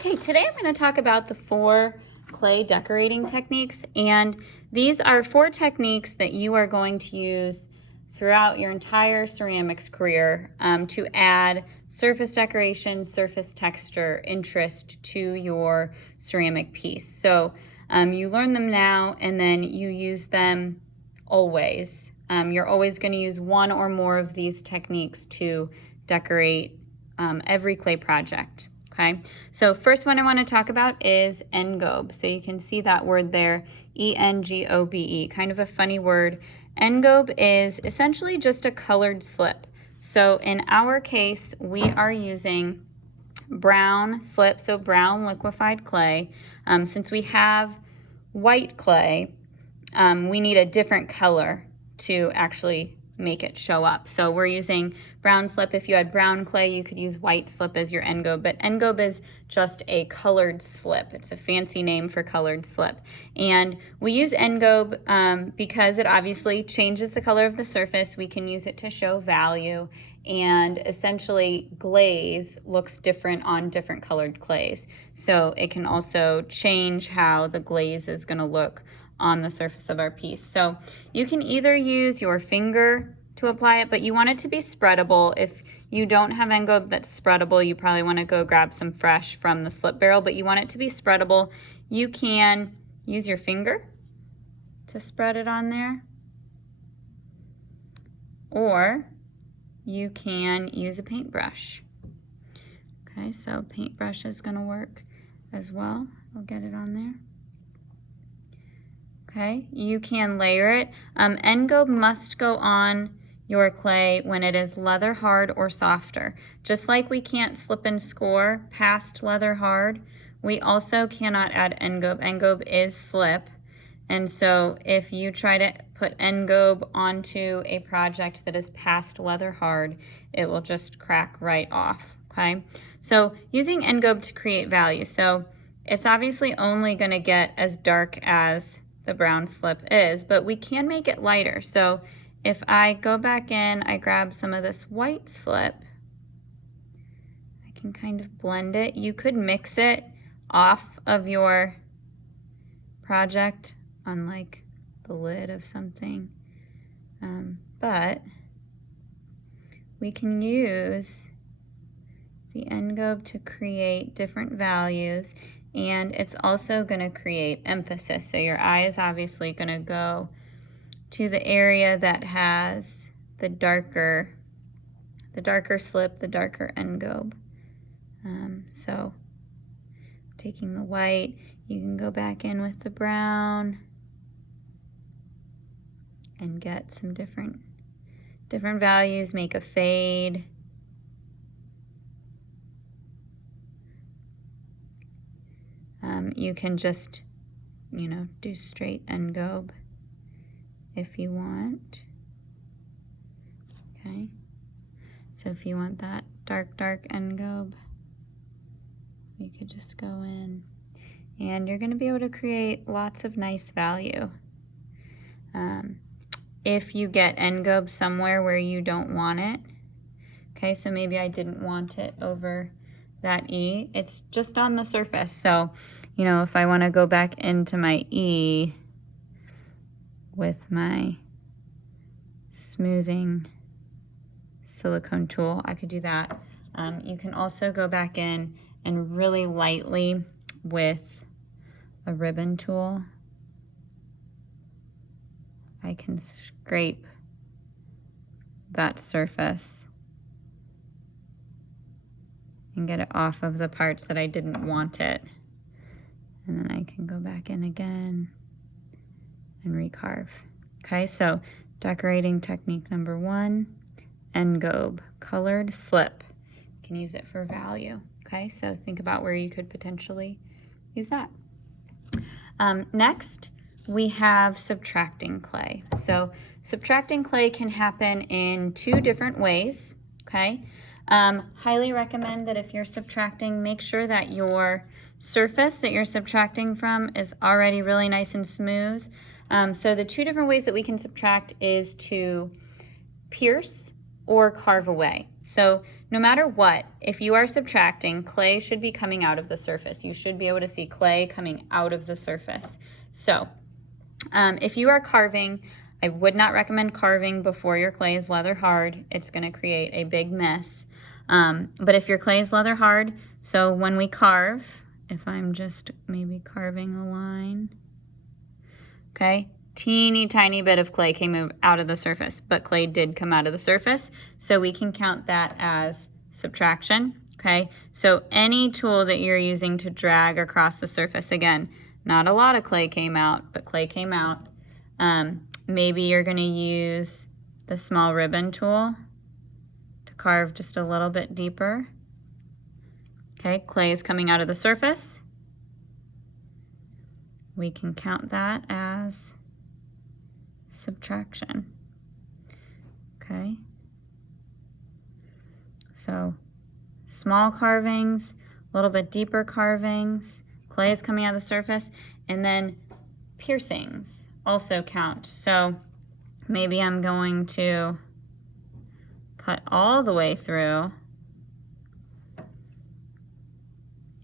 Okay, today I'm going to talk about the 4 clay decorating techniques, and these are 4 techniques that you are going to use throughout your entire ceramics career to add surface decoration, surface texture, interest to your ceramic piece. So you learn them now and then you use them always. You're always going to use one or more of these techniques to decorate every clay project. Okay, so first one I want to talk about is Ngobe. So you can see that word there, E-N-G-O-B-E, kind of a funny word. Ngobe is essentially just a colored slip. So in our case, we are using brown slip, so brown liquefied clay. Since we have white clay, we need a different color to actually make it show up. So we're using brown slip. If you had brown clay, you could use white slip as your Ngobe, but Ngobe is just a colored slip. It's a fancy name for colored slip. And we use Ngobe because it obviously changes the color of the surface. We can use it to show value, and essentially glaze looks different on different colored clays. So it can also change how the glaze is going to look on the surface of our piece. So you can either use your finger to apply it, but you want it to be spreadable. If you don't have Ngobe that's spreadable, you probably want to go grab some fresh from the slip barrel, but you want it to be spreadable. You can use your finger to spread it on there, or you can use a paintbrush. Okay, so paintbrush is going to work as well. I'll get it on there. Okay, you can layer it. Ngobe must go on your clay when it is leather hard or softer. Just like we can't slip and score past leather hard, we also cannot add Ngobe. Ngobe is slip. And so if you try to put Ngobe onto a project that is past leather hard, it will just crack right off, okay? So using Ngobe to create value. So it's obviously only gonna get as dark as the brown slip is, but we can make it lighter. So if I go back in, I grab some of this white slip, I can kind of blend it. You could mix it off of your project on like the lid of something, but we can use the Ngobe to create different values, and it's also going to create emphasis. So your eye is obviously going to go to the area that has the darker slip, the darker Ngobe. So taking the white, you can go back in with the brown and get some different values, make a fade. You can just, do straight Ngobe if you want. Okay, so if you want that dark Ngobe, you could just go in, and you're going to be able to create lots of nice value. If you get Ngobe somewhere where you don't want it, okay, so maybe I didn't want it over that E, it's just on the surface. So, if I want to go back into my E with my smoothing silicone tool, I could do that. You can also go back in and really lightly with a ribbon tool, I can scrape that surface and get it off of the parts that I didn't want it. And then I can go back in again and recarve. Okay, so decorating technique number 1, Ngobe, colored slip. You can use it for value. Okay, so think about where you could potentially use that. Next, we have subtracting clay. So subtracting clay can happen in 2 different ways, okay? Highly recommend that if you're subtracting, make sure that your surface that you're subtracting from is already really nice and smooth. So the 2 different ways that we can subtract is to pierce or carve away. So no matter what, if you are subtracting, clay should be coming out of the surface. You should be able to see clay coming out of the surface. So if you are carving, I would not recommend carving before your clay is leather hard. It's going to create a big mess. But if your clay is leather hard, so when we carve, if I'm just maybe carving a line, okay, teeny tiny bit of clay came out of the surface, but clay did come out of the surface, so we can count that as subtraction, okay? So any tool that you're using to drag across the surface, again, not a lot of clay came out, but clay came out. Maybe you're gonna use the small ribbon tool to carve just a little bit deeper. Okay, clay is coming out of the surface. We can count that as subtraction. Okay, so small carvings, a little bit deeper carvings, clay is coming out of the surface, and then piercings also count. So maybe I'm going to cut all the way through,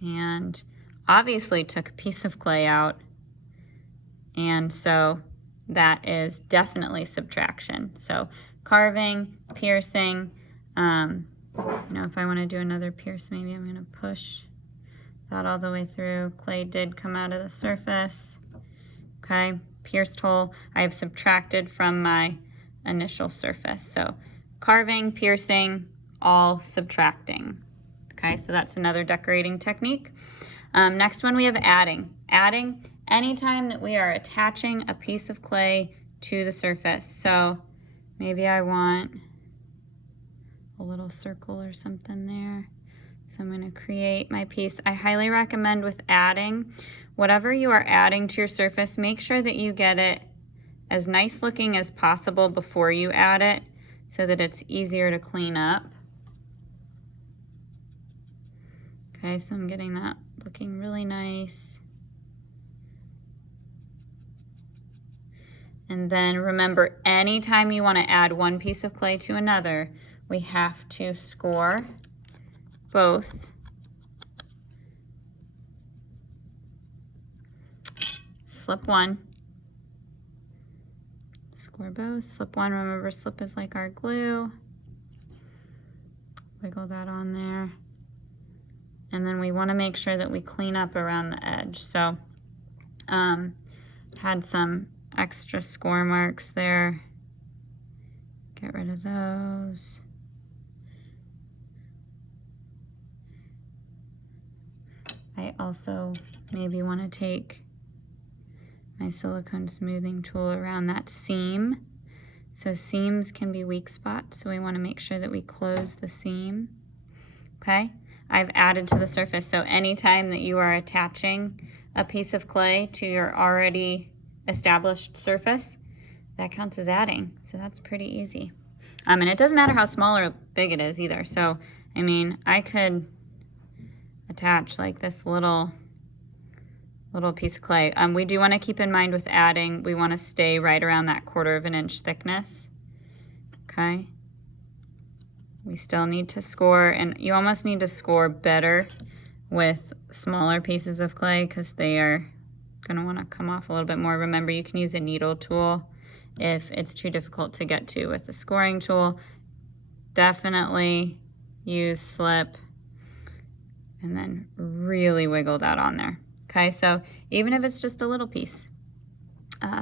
and obviously took a piece of clay out, and so that is definitely subtraction. So carving, piercing, if I want to do another pierce, maybe I'm going to push that all the way through. Clay did come out of the surface. Okay, pierced hole, I have subtracted from my initial surface. So carving, piercing, all subtracting. Okay, so that's another decorating technique. Next one, we have adding. Adding, anytime that we are attaching a piece of clay to the surface. So maybe I want a little circle or something there. So I'm going to create my piece. I highly recommend with adding, whatever you are adding to your surface, make sure that you get it as nice looking as possible before you add it so that it's easier to clean up. Okay, so I'm getting that looking really nice. And then remember, anytime you want to add one piece of clay to another, we have to score both. Slip one, score both, slip one. Remember, slip is like our glue. Wiggle that on there. And then we want to make sure that we clean up around the edge. So had some extra score marks there. Get rid of those. I also maybe want to take my silicone smoothing tool around that seam. So seams can be weak spots, so we want to make sure that we close the seam. Okay, I've added to the surface. So anytime that you are attaching a piece of clay to your already established surface, that counts as adding. So that's pretty easy. And it doesn't matter how small or big it is either. So, I mean, I could attach like this little piece of clay. We do want to keep in mind with adding, we want to stay right around that 1/4 of an inch thickness. Okay. We still need to score, and you almost need to score better with smaller pieces of clay because they are going to want to come off a little bit more. Remember, you can use a needle tool if it's too difficult to get to with a scoring tool. Definitely use slip and then really wiggle that on there. Okay, so even if it's just a little piece,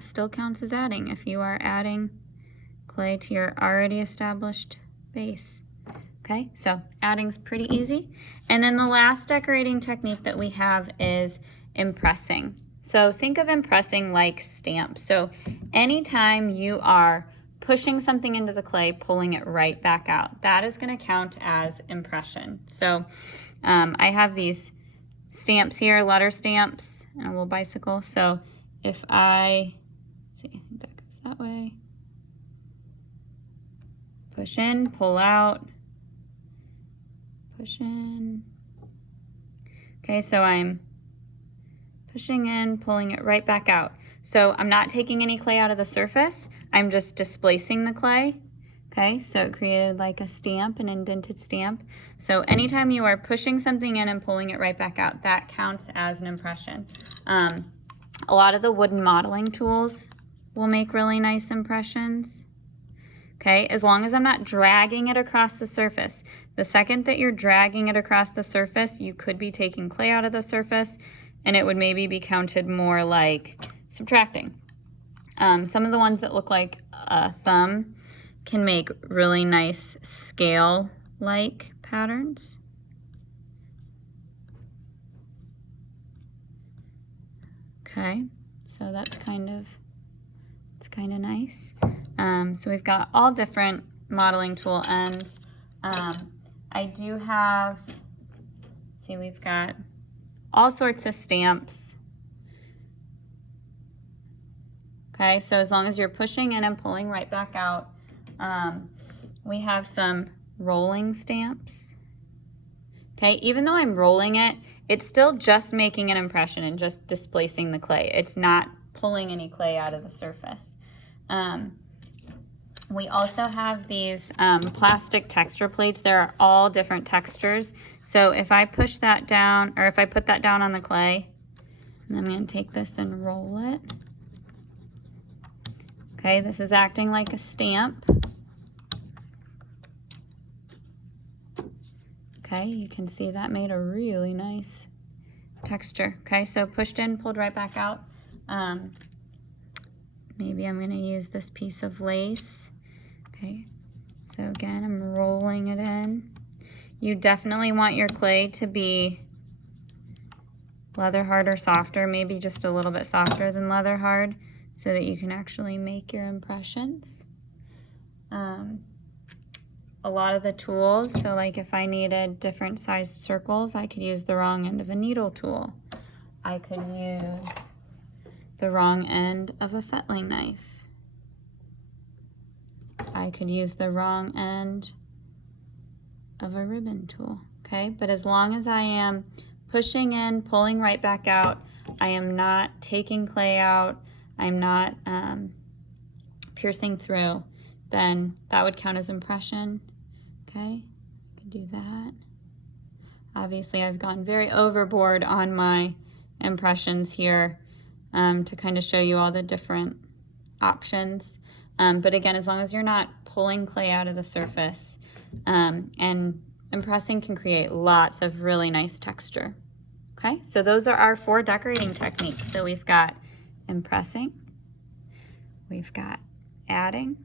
still counts as adding if you are adding clay to your already established base. Okay, so adding's pretty easy. And then the last decorating technique that we have is impressing. So think of impressing like stamps. So anytime you are pushing something into the clay, pulling it right back out, that is going to count as impression. So I have these stamps here, letter stamps, and a little bicycle. So if let's see, I think that goes that way. Push in, pull out, push in. Okay, so I'm pushing in, pulling it right back out. So I'm not taking any clay out of the surface. I'm just displacing the clay. Okay, so it created like a stamp, an indented stamp. So anytime you are pushing something in and pulling it right back out, that counts as an impression. A lot of the wooden modeling tools will make really nice impressions. Okay, as long as I'm not dragging it across the surface. The second that you're dragging it across the surface, you could be taking clay out of the surface, and it would maybe be counted more like subtracting. Some of the ones that look like a thumb can make really nice scale-like patterns. Okay, so that's kind of nice. So we've got all different modeling tool ends. I do have, see, we've got all sorts of stamps. Okay, so as long as you're pushing in and pulling right back out, we have some rolling stamps. Okay, even though I'm rolling it, it's still just making an impression and just displacing the clay. It's not pulling any clay out of the surface. We also have these plastic texture plates. There are all different textures. So if I push that down, or if I put that down on the clay, and I'm going to take this and roll it. Okay, this is acting like a stamp. Okay, you can see that made a really nice texture. Okay, so pushed in, pulled right back out. Maybe I'm going to use this piece of lace. Okay, so again, I'm rolling it in. You definitely want your clay to be leather hard or softer, maybe just a little bit softer than leather hard, so that you can actually make your impressions. A lot of the tools, so like if I needed different sized circles, I could use the wrong end of a needle tool. I could use the wrong end of a fettling knife. I could use the wrong end of a ribbon tool, okay? But as long as I am pushing in, pulling right back out, I am not taking clay out, I'm not piercing through, then that would count as impression, okay? I could do that. Obviously, I've gone very overboard on my impressions here to kind of show you all the different options. But again, as long as you're not pulling clay out of the surface, and impressing can create lots of really nice texture. Okay, so those are our 4 decorating techniques. So we've got impressing, we've got adding,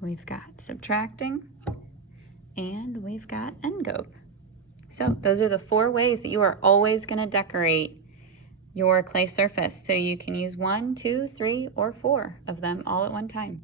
we've got subtracting, and we've got Ngobe. So those are the 4 ways that you are always going to decorate your clay surface. So you can use 1, 2, 3, or 4 of them all at one time.